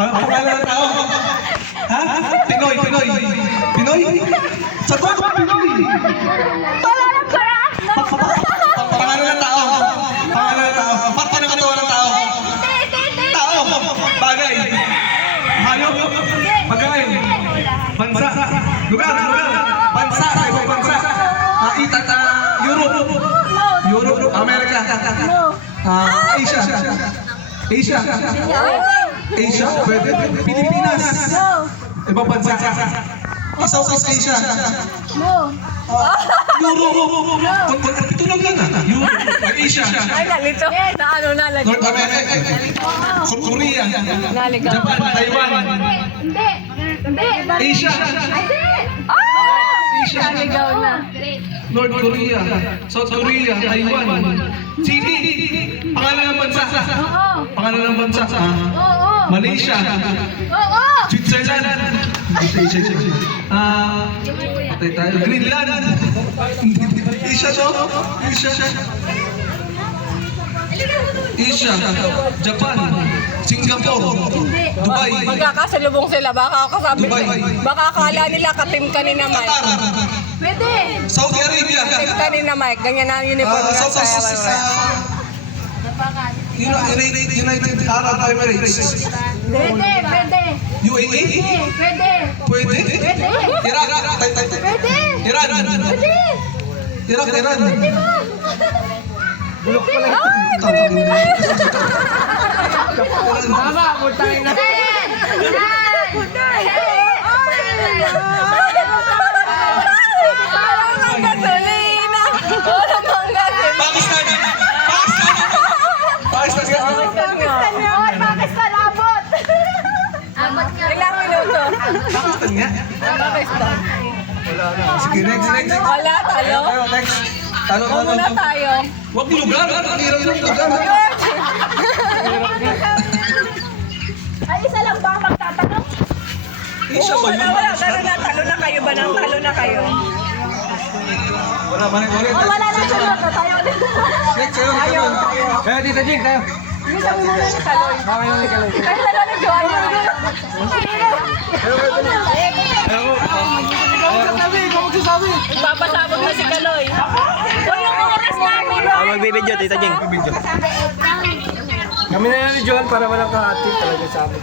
Pangalan ng tao? Ha? Pinoy. Sagot ko, Pinoy. Pangalan ng tao. Parte ng katawan ng tao. Tao. Bagay. Hayop. Bagay. Bansa. Lugar. Bansa. Ibang bansa. Europe. Amerika. Asia. Pwede. Pilipinas. Ibang bansa. Southeast Asia. Europe. Ito lang yan. Europe. Asia. Ay, nalito. Nalagay. North America. Korea. Naligaw. Japan. Taiwan. Hindi. Asia. Naligaw na. North Korea. South Korea. Taiwan. City. Pangalan ng bansa. Malaysia. Switzerland. Greenland. Asia to? Asia. Japan. Singapore. Dubai. Magkakasalubong sila. Baka kasabi. Dubai. Baka akala nila katim ka ni na Mike. Qatar. Pwede. Saudi Arabia. Katim ka ni na Mike. Ganyan na ang uniform na United Arab Emirates. Pwede. UAE? Pwede. Pwede? Iraq? Pwede. Iran? Pwede. Iran? Bulok pala. Mama, puntahin na. Walang gasolina. Pakistan! Oy, Pakistan, abot. Ilang minuto? Pakistan nga. Pakistan. Sige, next. Wala, talo. Next. Talo. Muna tayo. Huwag lugar. Ang hirap ng lugar. Ay, isa lang ba ang magtatanong? Asia ba yun? Wala. Talo na kayo ba? Talo na kayo. Wala. Wala na sunod na tayo ulit. Next, tayo. Kaya Tita Jing, tayo. Hindi kami muna ni Kaloy. Ay, talo ni Joanna. Papasabog na si Kaloy. Uy, yung oras namin. Magbibideo, Tita Jing. Kami na yan ni Johan para walang ka-active talaga sa amin.